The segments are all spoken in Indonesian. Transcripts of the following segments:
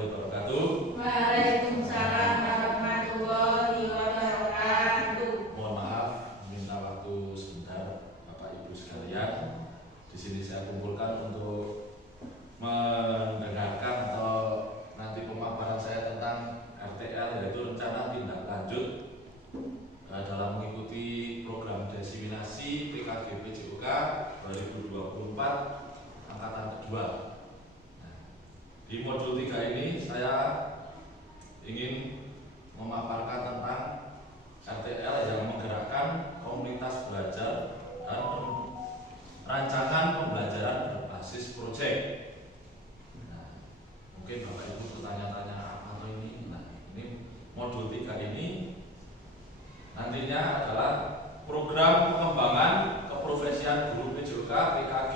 warahmatullahi wabarakatuh. Waalaikumsalam warahmatullahi wabarakatuh. Mohon maaf, minta waktu sebentar, Bapak Ibu sekalian. Di sini saya kumpulkan untuk mendengarkan atau nanti pemaparan saya tentang RTL, yaitu rencana tindak lanjut dalam mengikuti program diseminasi PKG PJOK 2024 angkatan kedua. Di modul 3 ini saya ingin memaparkan tentang RTL yang menggerakkan komunitas belajar dan rancangan pembelajaran berbasis proyek. Mungkin Bapak Ibu bertanya-tanya apa tuh ini? Ini modul 3 ini nantinya adalah program pengembangan keprofesian guru PJOK PKG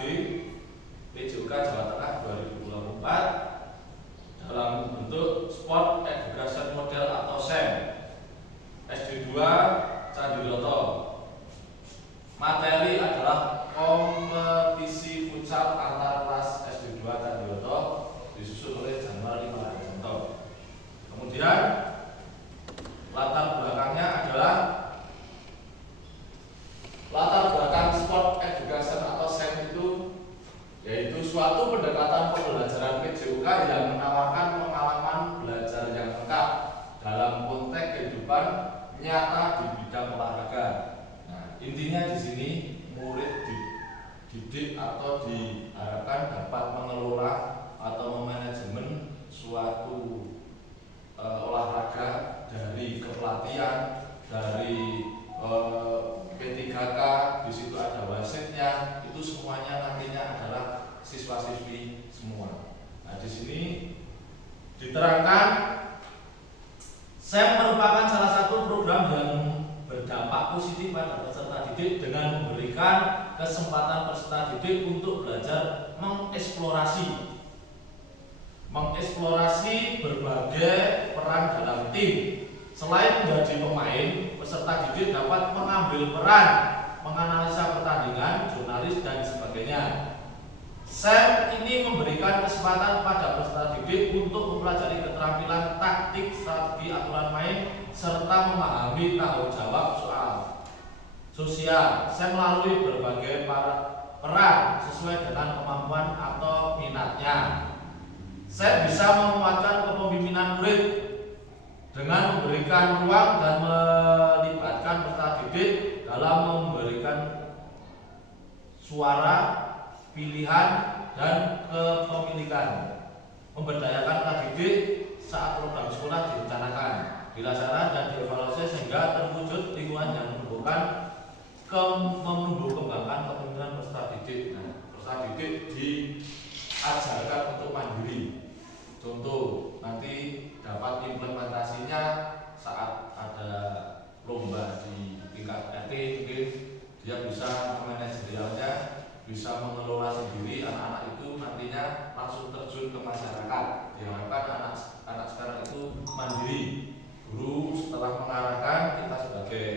PJOK Jawa Tengah 2024 dalam bentuk Sport Education Model atau SEM SD2 Candiroto. Materi adalah kompetisi futsal antar kelas SD2 Candiroto disusun oleh Januari Maharjanto. Kemudian latar belakangnya adalah latar belakang Sport Education atau SEM itu yaitu suatu pendekatan pembelajaran PJOK yang menawarkan pengalaman belajar yang lengkap dalam konteks kehidupan nyata di bidang olahraga. Nah, intinya di sini murid dididik atau diharapkan dapat mengelola atau memanajemen suatu olahraga dari kepelatihan, dari P3K, di situ ada wasitnya, itu semuanya nantinya adalah siswa-siswi semua. Nah, di sini diterangkan SEM merupakan salah satu program yang berdampak positif pada peserta didik dengan memberikan kesempatan peserta didik untuk belajar mengeksplorasi berbagai peran dalam tim. Selain menjadi pemain, peserta didik dapat mengambil peran menganalisa pertandingan, jurnalis, dan sebagainya. SEM ini memberikan kesempatan pada peserta didik untuk mempelajari keterampilan taktik, strategi, aturan main, serta memahami tanggung jawab soal sosial. SEM melalui berbagai peran sesuai dengan kemampuan atau minatnya. SEM bisa menguatkan kepemimpinan murid dengan memberikan ruang dan melibatkan peserta didik dalam memberikan suara, pilihan, dan kepemilikan, memberdayakan peserta didik saat program sekolah direncanakan, dilaksanakan, dan dievaluasi sehingga terwujud lingkungan yang menumbuh kembangkan kepemimpinan peserta didik. Nah, peserta didik diajarkan untuk mandiri. Contoh, nanti dapat implementasinya saat ada lomba di tingkat RT, mungkin dia bisa manajerialnya, bisa mengelola sendiri. Anak-anak itu nantinya langsung terjun ke masyarakat. Diharapkan anak sekarang itu mandiri. Guru setelah mengarahkan, kita sebagai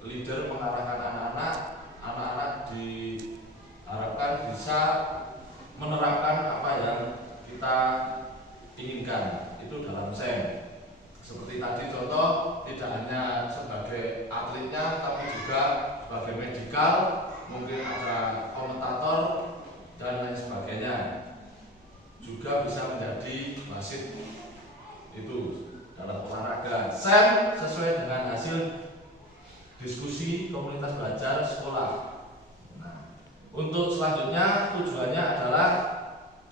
leader mengarahkan anak-anak diharapkan bisa menerapkan apa yang kita inginkan itu dalam SEM. Seperti tadi contoh, tidak hanya sebagai atletnya tapi juga sebagai medikal, mungkin ada komentator dan lain sebagainya. Juga bisa menjadi wasit itu dalam olahraga. SEM sesuai dengan hasil diskusi komunitas belajar sekolah. Nah, untuk selanjutnya tujuannya adalah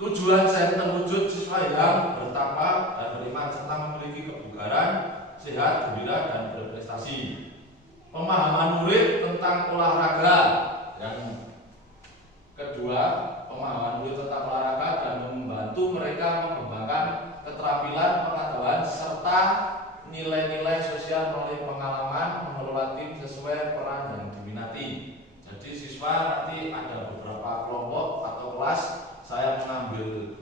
tujuan SEM terwujud siswa yang bertakwa dan beriman serta memiliki kebugaran, sehat, gembira, dan berprestasi. Pemahaman murid tentang olahraga. Yang kedua, pemahaman murid tentang olahraga dan membantu mereka mengembangkan keterampilan, pengetahuan, serta nilai-nilai sosial melalui pengalaman mengelola tim sesuai peran yang diminati. Jadi siswa nanti ada beberapa kelompok atau kelas. Saya mengambil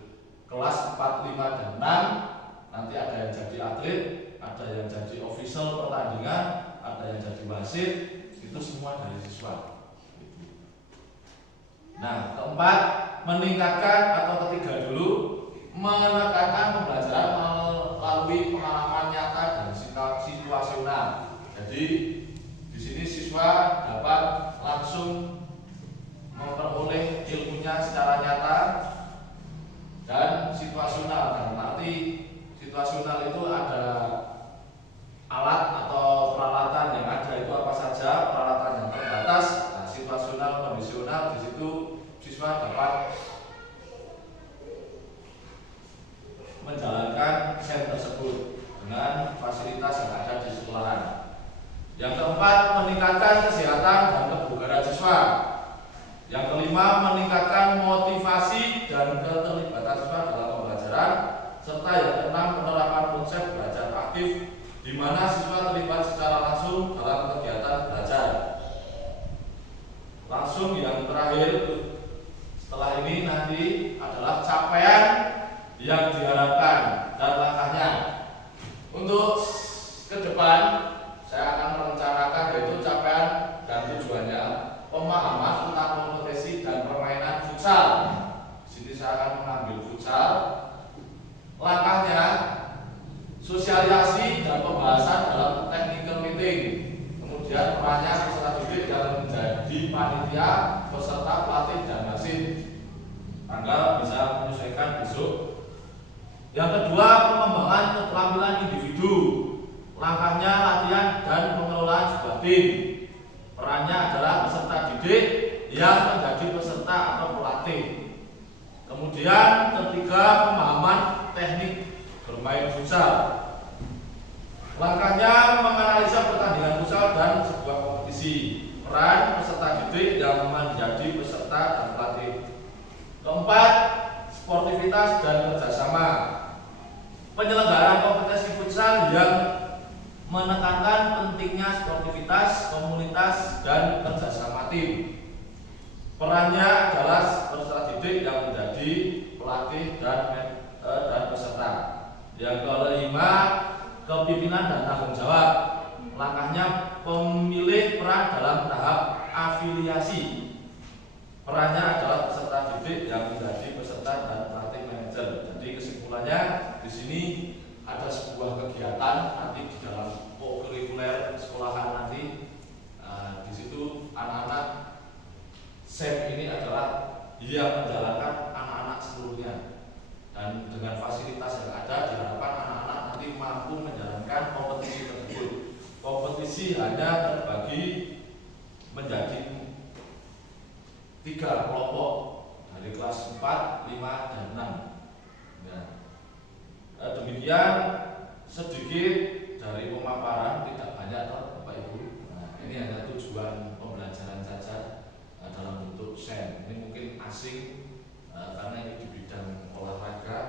kelas 4, 5, dan 6. Nanti ada yang jadi atlet, ada yang jadi official pertandingan, ada yang jadi wasit. Itu semua dari siswa. Nah, keempat, meningkatkan atau ketiga dulu, menekankan pembelajaran keterlibatan siswa dalam pembelajaran, serta yang keenam penerapan konsep belajar aktif di mana siswa terlibat secara langsung dalam kegiatan belajar. Langsung yang terakhir setelah ini nanti adalah capaian yang diharapkan dan langkahnya. Untuk ke depan saya akan merencanakan yaitu capaian dan tujuannya, pemahaman tentang kompetisi dan permainan futsal. Di sini saya akan mengambil futsal. Langkahnya sosialisasi dan pembahasan dalam technical meeting. Kemudian perannya peserta didik yang menjadi panitia, peserta, pelatih, dan wasit. Tanggal bisa menyesuaikan besok. Yang kedua, pengembangan keterampilan individu. Langkahnya latihan dan pengelolaan sebuah tim. Perannya adalah peserta didik yang menjadi peserta atau pelatih. Kemudian ketiga, pemahaman teknik bermain futsal. Langkahnya menganalisa pertandingan futsal dan sebuah kompetisi. Peran peserta didik yang menjadi peserta dan pelatih. Keempat, sportivitas dan kerjasama. Penyelenggaraan kompetisi futsal yang menekankan pentingnya sportivitas, komunitas, dan kerjasama tim. Perannya adalah peserta didik yang menjadi pelatih dan peserta. Yang kelima, kepemimpinan dan tanggung jawab. Langkahnya pemilih peran dalam tahap afiliasi. Perannya adalah peserta didik yang menjadi peserta dan pelatih manajer. Jadi kesimpulannya di sini ada sebuah kegiatan nanti di dalam kurikuler sekolahan nanti. Di situ anak-anak SEM ini adalah yang menjalankan anak-anak seluruhnya, dan dengan fasilitas yang ada diharapkan anak-anak nanti mampu menjalankan kompetisi tersebut. Kompetisi hanya terbagi menjadi 3 kelompok dari kelas 4, 5, dan 6. Nah, demikian sedikit dari pemaparan, tidak banyak toh Bapak Ibu. Nah, ini hanya tujuan pembelajaran saja dalam bentuk SEM. Ini mungkin asing karena ini di bidang olahraga.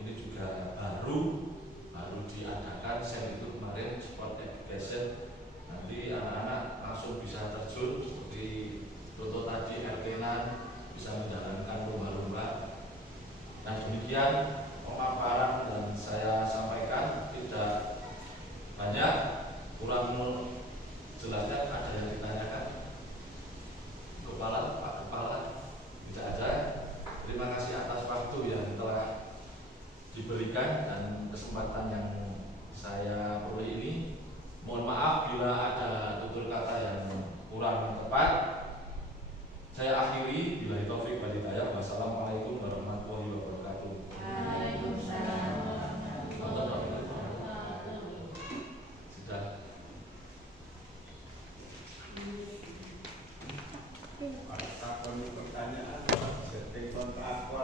Ini juga baru diadakan SEM itu kemarin, sport education. Nanti anak-anak langsung bisa terjun seperti contoh tadi RT-nan bisa menjalankan lomba-lomba. Nah, demikian pemaparan dan saya sampaikan, tidak banyak, kurang jelasnya. Ada yang ditanyakan? Pak Kepala, tidak ada. Terima kasih atas waktu yang telah diberikan dan kesempatan yang saya peroleh ini. Mohon maaf bila ada tutur kata yang kurang tepat. Saya akhiri, bila taufik wal hidayah. Wassalamualaikum warahmatullahi wabarakatuh. Waalaikumsalam. Ada pertanyaan, setting kontrak.